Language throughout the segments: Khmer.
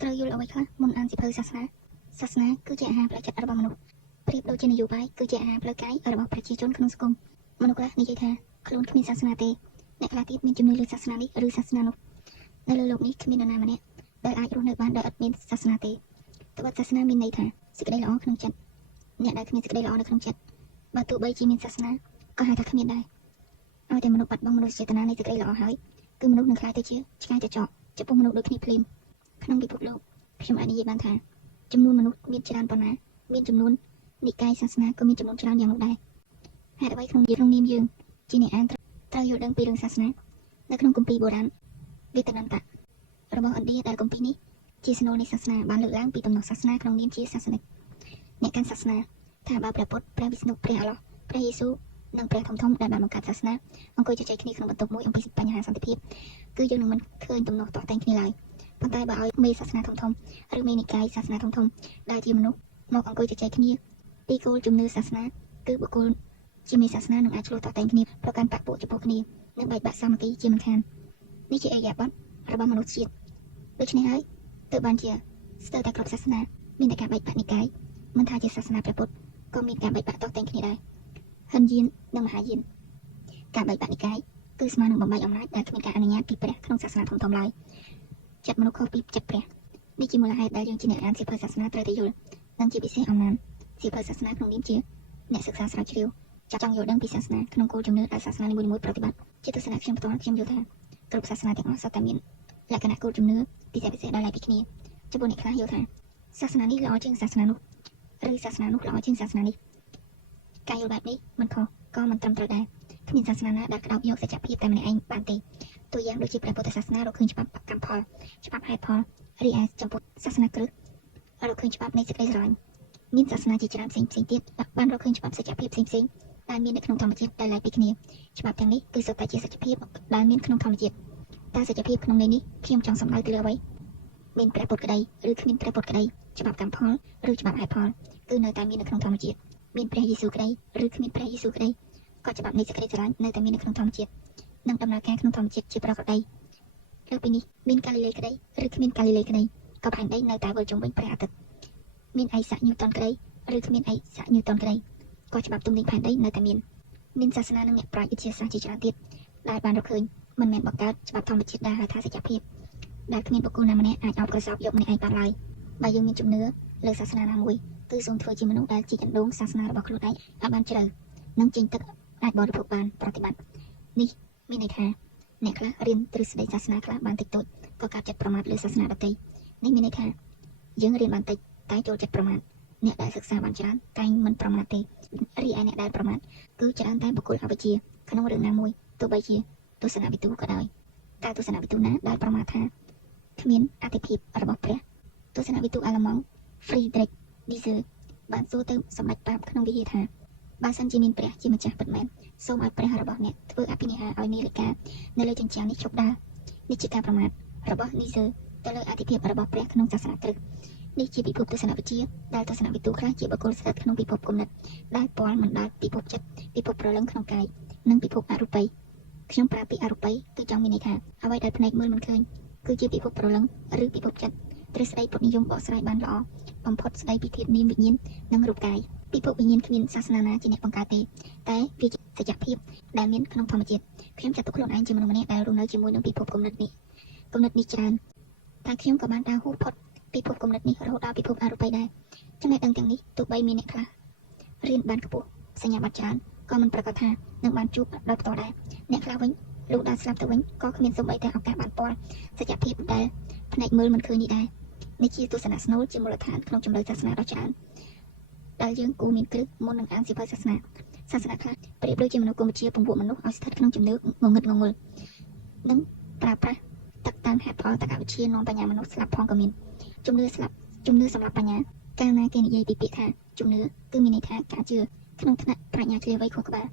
ត្រូវយល់អ្វីខ្លះមុនអានសៀវភៅសាសនាគឺជាអាហារផ្លូវចិត្តរបស់មនុស្សប្រៀបដូចជានយោបាយគឺជាអាហារផ្លូវកាយរបស់ប្រជាជនក្នុងសង្គមមនុស្សខ្លះនិយាយថាខ្លួនគ្មានសាសនាទេអ្នកខ្លះទៀតមានជំនឿលើសាសនានេះឬសាសនានោះនៅលើโลกនេះគ្មាននរណាម្នាក់ដែលអាចរស់នៅបានដោយឥតមានសាសនាទេត្បិតសាសនាមានន័យថាសេចក្តីល្អក្នុងចិត្តអ្នកដែលគ្មានសេចក្តីល្អនៅក្នុងចិត្តបើទោះបីជាមានសាសនាក៏ហៅថាគ្មានដែរឲ្យតែមនុស្សបាត់បង់មនោសញ្ចេតនានៃសេចក្តីល្អហើយគឺមនុស្សនឹងខ្លាចទៅជាឆ្កែចចកចំពោះមនុស្សដូចគ្នាភ្លាមក្នុងពិភពលោកខ្ញុំអាចនិយាយបានថាចំនួនមនុស្សមានច្រើនប៉ុណ្ណាមានចំនួននិកាយសាសនាក៏មានចំនួនច្រើនយ៉ាងនោះដែរហេតុអ្វីក្នុងនាមយើងជាអ្នកអានត្រូវយល់ដឹងពីរឿងសាសនានៅក្នុងគម្ពីរបុរាណវេទនន្តៈរបស់ឥណ្ឌាដែលគម្ពីរនេះជាស្នូលនៃសាសនាបានលើកឡើងពីទំនាស់សាសនាក្នុងនាមជាសាសនិកអ្នកកាន់សាសនាថាបើព្រះពុទ្ធព្រះវិស្ណុព្រះអល់ឡោះព្រះយេស៊ូវនិងព្រះធំដែលបានបង្កើតសាសនាអង្គុយជជែកគ្នាក្នុងបន្ទប់មួយអំពីបញ្ហាសន្តិភាពគឺយើងនឹងមិនឃើញទំនាស់ទាស់តែងគ្នាឡើយប៉ុន្តែបើឲ្យមេសាសនាធំឬមេនិកាយសាសនាធំដែលជាមនុស្សមកអង្គុយជជែកគ្នាពីគោលជំនឿសាសនាគឺបុគ្គលជាមេសាសនានឹងអាចឆ្លោះទាស់តែងគ្នាប្រកាន់បកពួកចំពោះគ្នានិងបែកបាក់សាមគ្គីជាមិនខាននេះជាអរិយាប័ត្ររបស់មនុស្សជាតិដូច្នេះហើយទើបបានជាស្ទើរតែគ្រប់សាសនាមានតែការបែកបាក់និកាយមិនថាជាសាសនាព្រះពុទ្ធក៏មានការបែកបាក់ទាស់តែងគ្នាដែរហិនយាននិងមហាយានការបែកបាក់និកាយគឺស្មើនឹងបំបីអំណាចដែលគ្មានការអនុញ្ញាតពីព្រះក្នុងសាសនាធំឡើយចិត្តមនុស្សខុសពីចិត្តព្រះនេះជាមូលហេតុដែលយើងជាអ្នកអានសៀវភៅសាសនាត្រូវតែយល់និងជាពិសេសអំណានសៀវភៅសាសនាក្នុងនាមជាអ្នកសិក្សាស្រាវជ្រាវចង់យល់ដឹងពីសាសនាក្នុងគោលជំនឿដែលសាសនានីមួយៗប្រតិបត្តិជាទស្សនៈខ្ញុំផ្ទាល់ខ្ញុំយល់ថាគ្រប់សាសនាទាំងអស់សុទ្ធតែមានលក្ខណៈគោលជំនឿពិសេសដោយឡែកពីគ្នាចំពោះអ្នកខ្លះយល់ថាសាសនានេះល្អជាងសាសនានោះឬសាសនានោះល្អជាងសាសនានេះការយល់បែបនេះមិនខុសក៏មិនត្រឹមត្រូវដែរគ្មានសាសនាណាដែលក្តោបយកសច្ចភាពតែម្នាក់ឯងបានទេតួយ៉ាងដូចជាព្រះពុទ្ធសាសនារកឃើញច្បាប់កម្មផលច្បាប់ហេតុផលរីឯចំពោះសាសនាគ្រឹះរកឃើញច្បាប់នៃសេចក្តីស្រឡាញ់មានសាសនាជាច្រើនផ្សេងទៀតបានរកឃើញច្បាប់សច្ចភាពផ្សេងដែលមាននៅក្នុងធម្មជាតិដែលឡែកពីគ្នាច្បាប់ទាំងនេះគឺសុទ្ធតែជាសច្ចភាពដែលមានក្នុងធម្មជាតិតែសច្ចភាពក្នុងន័យនេះខ្ញុំចង់សំដៅទៅលើអ្វីមានព្រះពុទ្ធក្តីឬគ្មានព្រះពុទ្ធក្តីច្បាប់កម្មផលឬច្បាប់ហេតុផលគឺនៅតែមាននៅក្នុងធម្មជាតិមានព្រះយេស៊ូវក្តីឬគ្មានព្រះយេស៊ូវក្តីក៏ច្បាប់នៃសេចក្តីស្រឡាញ់នៅតែមាននៅក្នុងធម្មជាតិនិងដំណើរការក្នុងធម្មជាតិជាប្រក្រតីលើពីនេះមានកាលីលេក្តីឬគ្មានកាលីលេក្តីក៏ផែនដីនៅតែវិលជុំវិញព្រះអាទិត្យមានអេសាក់ញូតនក្តីឬគ្មានអេសាក់ញូតនក្តីក៏ច្បាប់ទំនេញផែនដីនៅតែមានសាសនានិងអ្នកប្រាជ្ញវិទ្យាសាស្ត្រជាច្រើនទៀតដែលបានរកឃើញមិនមែនបង្កើតច្បាប់ធម្មជាតិដែលហៅថាសច្ចភាពដែលគ្មានបុគ្គលណាម្នាក់អាចអបក្រសោបយកម្នាក់ឯងបានឡើយបើយើងមានជំនឿលើសាសនាណាមួយគឺសូមធ្វើជាមនុស្សដែលជីកអណ្ដូងសាសនារបស់ខ្លួនឯងឲ្យបានជ្រៅនិងចេញទឹកអាចបរិភោគបានប្រតិបត្តិនេះមានន័យថាអ្នកខ្លះរៀនទ្រឹស្ដីសាសនាខ្លះបានតិចតួចក៏កាត់ចិត្តប្រមាថលើសាសនាដទៃនេះមានន័យថាយើងរៀនបានតិចតែចូលចិត្តប្រមាថអ្នកដែលសិក្សាបានច្រើនតែមិនប្រមាថទេរីឯអ្នកដែលប្រមាថគឺច្រើនតែបុគ្គលអវិជ្ជាក្នុងរឿងណាមួយទោះបីជាទស្សនវិទូក៏ដោយតែទស្សនវិទូណាដែលប្រមាថថាគ្មានអតិភិបរបស់ព្រះទស្សនវិទូអាល្លឺម៉ង់ Friedrich Nietzsche បានសួរទៅសម្ដេចប៉ាបក្នុងវិហារថាបើសិនជាមានព្រះជាម្ចាស់ពិតមែនសូមឲ្យព្រះរបស់អ្នកធ្វើអភិនិហាឲ្យនាឡិកានៅលើជញ្ជាំងនេះឈប់ដើរនេះជាការប្រមាថរបស់ Nietzsche ទៅលើអតិភិបរបស់ព្រះក្នុងសាសនាគ្រឹះនេះជាពិភពទស្សនវិជ្ជាដែលទស្សនវិទូខ្លះជាបុគ្គលស្ថិតក្នុងពិភពគំនិតដែលពាល់មិនដល់ពិភពចិត្តពិភពប្រលឹងក្នុងកាយនិងពិភពអរូបីខ្ញុំប្រើពាក្យអរូបីគឺចង់មានន័យថាអ្វីដែលភ្នែកមើលមិនឃើញគឺជាពិភពប្រលឹងឬពិភពចិត្តទ្រឹស្ដីពុទ្ធនិយមបកស្រាយបានល្អបំផុតស្ដីពីធាតុនាមវិញ្ញាណនិងរូបកាយពិភពវិញ្ញាណគ្មានសាសនាណាជាអ្នកបង្កើតទេតែវាជាសច្ចភាពដែលមានក្នុងធម្មជាតិខ្ញុំចាត់ទុកខ្លួនឯងជាមនុស្សម្នាក់ដែលរស់នៅជាមួយនឹងពិភពគំនិតនេះច្រើនតែខ្ញុំក៏បានដើរហួសផុតពិភពគំនិតនេះរហូតដល់ពិភពអរូបីដែរចំណេះដឹងទាំងនេះទោះបីមានអ្នកខ្លះរៀនបានខ្ពស់សញ្ញាបត្រច្រើនក៏មិនប្រកាសថានឹងបានជួបដោយផ្ទាល់ដែរអ្នកខ្លះវិញលុះដល់ស្លាប់ទៅវិញក៏គ្មានសូម្បីតែឱកាសបានពាល់សច្ចភាពដែលភ្នែកមើលមិនឃើញនេះដែរនេះជាទស្សនៈស្នូលជាមូលដ្ឋានក្នុងជំនឿសាសនាដ៏ច្រើនដែលយើងគួរមានគ្រឹះមុននឹងអានសៀវភៅសាសនាខ្លះប្រៀបដូចជាមនុស្សគំជាពង្ពួកមនុស្សឲ្យស្ថិតក្នុងជំនឿងងឹតងងុលនិងប្រើប្រាស់ទឹកតាមហេតុផលតក្កវិជ្ជានាំបញ្ញាមនុស្សស្លាប់ផងក៏មានជំនឿសម្រាប់បញ្ញាកាលណាគេនិយាយពីពាក្យថាជំនឿគឺមានន័យថាការជឿក្នុងថ្នាក់ប្រាជ្ញាជ្រាលជ្រៅខុសក្បាល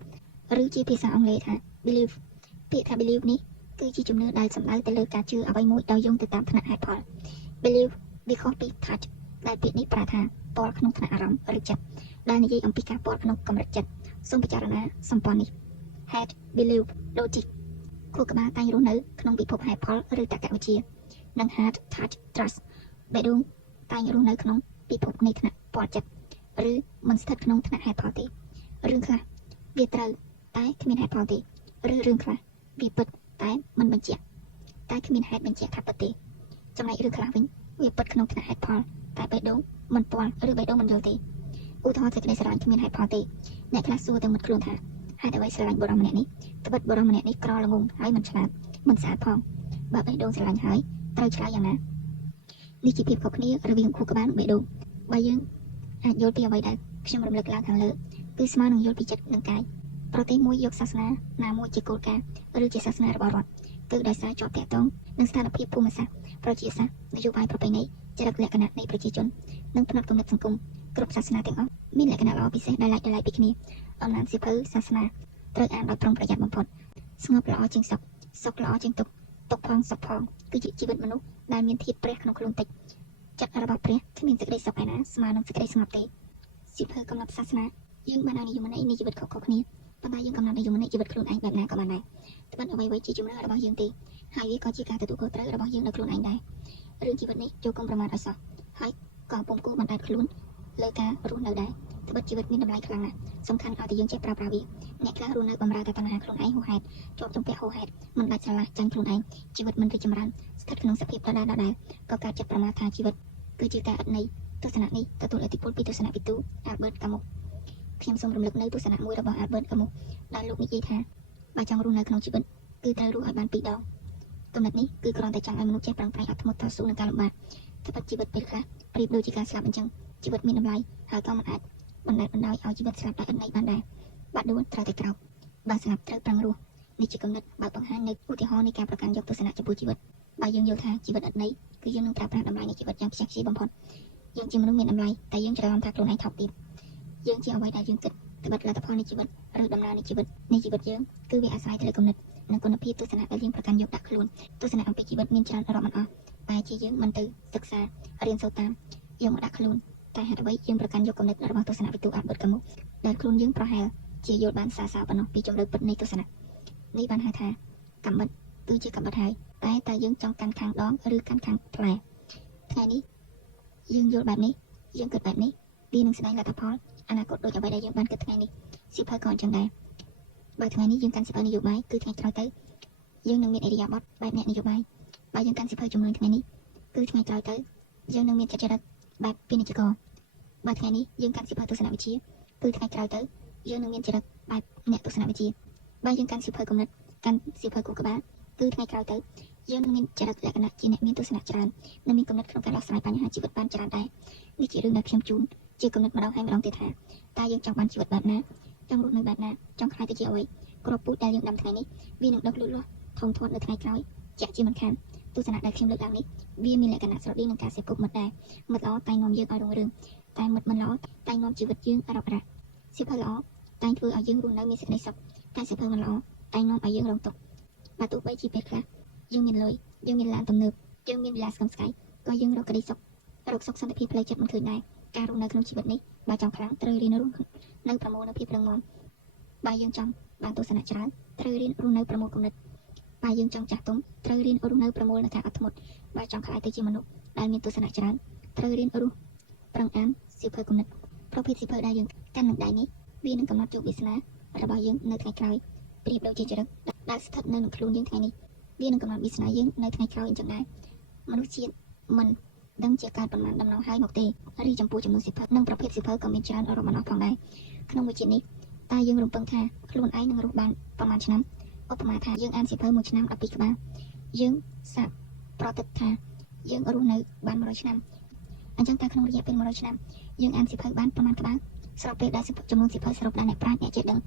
ឬជាភាសាអង់គ្លេសថា belief ពាក្យថា belief នេះគឺជាជំនឿដែលសំដៅទៅលើការជឿអ្វីមួយដោយយោងទៅតាមថ្នាក់ហេតុផល belief វាខុសពី touch ដែលពាក្យនេះប្រើថាពណ៌ក្នុងថ្នាក់អារម្មណ៍ឬចិត្តដែលនិយាយអំពីការពណ៌ក្នុងកម្រិតចិត្តសូមពិចារណាសម្ព័ន្ធនេះ head belief logic ខួរក្បាលតែងរស់នៅក្នុងពិភពហេតុផលឬតក្កវិជ្ជានិង heart touch trust បេះដូងតែងរស់នៅក្នុងពិភពនៃថ្នាក់ពាល់ចិត្តឬមិនស្ថិតក្នុងថ្នាក់ហេតុផលទេរឿងខ្លះវាត្រូវតែគ្មានហេតុផលទេឬរឿងខ្លះវាពិតតែមិនបញ្ជាក់តែគ្មានហេតុបញ្ជាក់ថាពិតទេចំណែករឿងខ្លះវិញវាពិតក្នុងថ្នាក់ហេតុផលតែបេះដូងមិនពាល់ឬបេះដូងមិនយល់ទេឧទាហរណ៍សេចក្តីស្រឡាញ់គ្មានហេតុផលទេអ្នកខ្លះសួរទៅមិត្តខ្លួនថាហេតុអ្វីស្រឡាញ់បុរសម្នាក់នេះត្បិតបុរសម្នាក់នេះក្រល្ងង់ហើយមិនឆ្លាតមិនស្អាតផងបើបេះដូងស្រឡាញ់ហើយត្រូវឆ្លើយយ៉ាងណានេះជាភាពខុសគ្នារវាងខួរក្បាលនិងបេះដូងបើយើងអាចយល់ពីអ្វីដែលខ្ញុំរំលឹកឡើងខាងលើគឺស្មើនឹងយល់ពីចិត្តនិងកាយប្រទេសមួយយកសាសនាណាមួយជាគោលការណ៍ឬជាសាសនារបស់រដ្ឋគឺដោយសារជាប់ទាក់ទងនឹងស្ថានភាពភូមិសាស្ត្រប្រជាសាស្ត្រនយោបាយប្រពៃណីចរិតលក្ខណៈនៃប្រជាជននិងផ្នត់គំនិតសង្គមគ្រប់សាសនាទាំងអស់មានលក្ខណៈល្អពិសេសដែលឡែកពីគ្នាអំណាចសៀវភៅសាសនាត្រូវអានដោយប្រុងប្រយ័ត្នបំផុតស្ងប់ល្អជាងសុខសុខល្អជាងទុក្ខទុក្ខផងសុខផងគឺជាជីវិតមនុស្សដែលមានធាតុព្រះក្នុងខ្លួនតិចចិត្តរបស់ព្រះគ្មានសេចក្តីសុខឯណាស្មើនឹងសេចក្តីស្ងប់ទេសៀវភៅកំណត់សាសនាយើងបានឲ្យនិយមន័យនៃជីវិតខុសៗគ្នាប៉ុន្តែយើងកំណត់និយមន័យជីវិតខ្លួនឯងបែបណាក៏បានដែរត្បិតអ្វីៗជាជំនឿរបស់យើងទេហើយវាក៏ជាការទទួលខុសត្រូវរបស់យើងនៅខ្លួនឯងដែររឿងជីវិតនេះចូលកុំប្រមាថឲ្យសោះហើយក៏ពុំគួរបណ្តែតខ្លួនលើការរស់នៅដែរត្បិតជីវិតមានតម្លៃខ្លាំងណាស់សំខាន់ឲ្យតែយើងចេះប្រើប្រាស់វាអ្នកខ្លះរស់នៅបម្រើតែបញ្ហាខ្លួនឯងហួសហេតុជាប់ជំពាក់ហួសហេតុមិនដាច់ស្រឡះចាញ់ខ្លួនឯងជីវិតមិនរីកចម្រើនស្ថិតក្នុងសភាពដដែលក៏កើតចិត្តប្រមាថថាជីវិតគឺជាការឥតន័យទស្សនៈនេះទទួលឥទ្ធិពលពីទស្សនៈវិទូ Albert Camus ខ្ញុំសូមរំលឹកនៅទស្សនៈមួយរបស់ Albert Camus ដែលលោកនិយាយថាបើចង់រស់នៅក្នុងជីវិតគឺត្រូវរស់ឲ្យបាន2ដងគំនិតនេះគឺគ្រាន់តែចង់ឲ្យមនុស្សចេះប្រឹងប្រែងអត់ធ្មត់តស៊ូនឹងការលំបាកត្បិតជីវិតពេលខ្លះប្រៀបដូចជាការស្លាប់អញ្ចឹងជីវិតមានតម្លៃហើយក៏មិនអាចបណ្តែតបណ្ដោយឲ្យជីវិតស្លាប់ដោយឥតន័យបានដែរបាក់ដួលត្រូវតែក្រោកបើស្លាប់ត្រូវប្រឹងរស់នេះជាគំនិតបើបង្ហាញនៅឧទាហរណ៍នៃការប្រកាន់យកទស្សនៈចំពោះជីវិតបើយើងយល់ថាជីវិតឥតន័យគឺយើងនឹងប្រើប្រាស់តម្លៃនៃជីវិតយ៉ាងខ្ជះខ្ជាយបំផុតយើងជាមនុស្សមានតម្លៃតែយើងច្រឡំថាខ្លួនឯងថោកទាបយើងជាអ្វីដែលយើងគិតត្បិតលទ្ធផលនៃជីវិតឬដំណើរនៃជីវិតយើងគឺវាអាស្រ័យទៅលើគំនិតនិងគុណភាពទស្សនៈដែលយើងប្រកាន់យកដាក់ខ្លួនទស្សនៈអំពីជីវិតមានច្រើនរាប់មិនអស់តែជាយើងមិនទៅសិក្សារៀនសូត្រតាមយកមកដាក់ខ្លួនតែហេតុអ្វីយើងប្រកាន់យកគំនិតរបស់ទស្សនៈវិទូ Albert Camus ដែលខ្លួនយើងប្រហែលជាយល់បានសាប៉ុណ្ណោះពីជំរឿពិតនៃទស្សនៈនេះបានហៅថាកម្មបិតគឺជាកម្មបិតហើយតែតើយើងចង់កាន់ខាងដងឬកាន់ខាងផ្លែថ្ងៃនេះយើងយល់បែបនេះយើងគិតបែបនេះវានឹងស្ដែងលទ្ធផលអនាគតដូចអ្វីដែលយើងបានគិតថ្ងៃនេះសៀវភៅក៏អញ្ចឹងដែរបើថ្ងៃនេះយើងកាន់សៀវភៅនយោបាយគឺថ្ងៃក្រោយទៅយើងនឹងមានអរិយាប័ត្របែបអ្នកនយោបាយបើយើងកាន់សៀវភៅជំនួយថ្ងៃនេះគឺថ្ងៃក្រោយទៅយើងនឹងមានចិត្តចរិតបែបពាណិជ្ជករបើថ្ងៃនេះយើងកាន់សៀវភៅទស្សនវិជ្ជាគឺថ្ងៃក្រោយទៅយើងនឹងមានចរិតបែបអ្នកទស្សនវិជ្ជាបើយើងកាន់សៀវភៅគំនិតកាន់សៀវភៅគូក្បាលគឺថ្ងៃក្រោយទៅយើងនឹងមានចរិតលក្ខណៈជាអ្នកមានទស្សនៈច្រើននិងមានគំនិតក្នុងការដោះស្រាយបញ្ហាជីវិតបានច្រើនដែរនេះជារឿងដែលខ្ញុំជូនជាគំនិតម្ដងហើយម្ដងទៀតថាតើយើងចង់បានជីវិតបែបណាចង់រស់នៅបែបណាចង់ខ្លាយទៅជាអ្វីគ្រាប់ពូជដែលយើងដាំថ្ងៃនេះវានឹងដុះលូតលាស់ធំធាត់នៅថ្ងៃក្រោយជាក់ជាមិនខានទស្សនៈដែលខ្ញុំលើកឡើងនេះវាមានលក្ខណៈស្រដៀងនឹងការសេពគប់មិត្តដែរមិត្តល្អតែងនាំយើងឲ្យរុងរឿងតែមិត្តមិនល្អតែងនាំជីវិតយើងរករាស់សៀវភៅល្អតែងធ្វើឲ្យយើងរស់នៅមានសេចក្តីសុខតែសៀវភៅមិនល្អតែងនាំឲ្យយើងរងទុក្ខបើទោះបីជាពេលខ្លះយើងមានលុយយើងមានឡានទំនើបយើងមានវិឡាសកំស្កៃក៏យើងរកក្តីសុខរកសុខសន្តិភាពផ្លូវចិត្តមិនឃើញដែរការរស់នៅក្នុងជីវិតនេះបើចង់ខ្លាំងត្រូវរៀនរស់នៅប្រមូលនូវភាពរឹងមាំបើយើងចង់បានទស្សនៈច្រើនត្រូវរៀនរស់នៅប្រមូលគំនិតបើយើងចង់ចាស់ទុំត្រូវរៀនរស់នៅប្រមូលនូវការអត់ធ្មត់បើចង់ខ្លាយទៅជាមនុស្សដែលមានទស្សនៈច្រើនត្រូវរៀនរស់ប្រឹងអានសៀវភៅគំនិតប្រភេទសៀវភៅដែលយើងកាន់នឹងដៃនេះវានឹងកំណត់ជោគវាសនារបស់យើងនៅថ្ងៃក្រោយប្រៀបដូចជាចរិតដែលស្ថិតនៅក្នុងខ្លួនយើងថ្ងៃនេះវានឹងកំណត់វាសនាយើងនៅថ្ងៃក្រោយអញ្ចឹងដែរមនុស្សជាតិមិនដឹងជាការប៉ុន្មានដំណងហើយមកទេរីចំពោះចំនួនសៀវភៅនិងប្រភេទសៀវភៅក៏មានច្រើនរាប់មិនអស់ផងដែរក្នុងមួយជាតិនេះតើយើងរំពឹងថាខ្លួនឯងនឹងរស់បានប្រហែលឆ្នាំឧបមាថាយើងអានសៀវភៅមួយឆ្នាំ12ក្បាលយើងសាកប្រតិទថាយើងរស់នៅបាន100ឆ្នាំអញ្ចឹងតើក្នុងរយៈពេល100ឆ្នាំយើងអានសៀវភៅបានប្រហែលក្បាលស្របពេលដែលចំនួនសៀវភៅសរុបដែលអ្នកប្រាជ្ញអ្នកចេះដឹង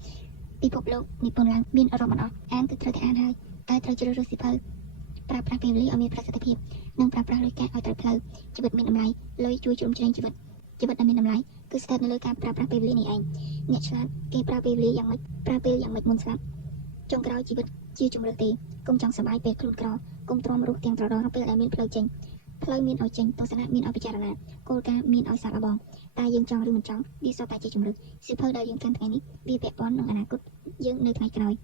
ពិភពលោកនិពន្ធឡើងមានរាប់មិនអស់អានគឺត្រូវតែអានហើយតែត្រូវជ្រើសរើសសៀវភៅប្រើប្រាស់ពេលវេលាឲ្យមានប្រសិទ្ធភាពនិងប្រើប្រាស់លុយកាក់ឲ្យត្រូវផ្លូវជីវិតមានតម្លៃលុយជួយជ្រោមជ្រែងជីវិតដែលមានតម្លៃគឺស្ថិតនៅលើការប្រើប្រាស់ពេលវេលានេះឯងអ្នកឆ្លាតគេប្រើពេលវេលាយ៉ាងម៉េចប្រើពេលយ៉ាងម៉េចមុនស្លាប់ចុងក្រោយជីវិតជាជំរឿទេកុំចង់សប្បាយពេលខ្លួនក្រកុំទ្រាំរស់ទាំងត្រដរពេលដែលមានផ្លូវចេញផ្លូវមានឲ្យចេញទស្សនៈមានឲ្យពិចារណាគោលការណ៍មានឲ្យសាកល្បងតែយើងចង់ឬមិនចង់វាសុទ្ធតែជាជំរឿសៀវភៅដែលយើងកាន់ថ្ងៃនេះវាពាក់ព័ន្ធនឹងអនាគតយើងនៅថ្ងៃក្រោយ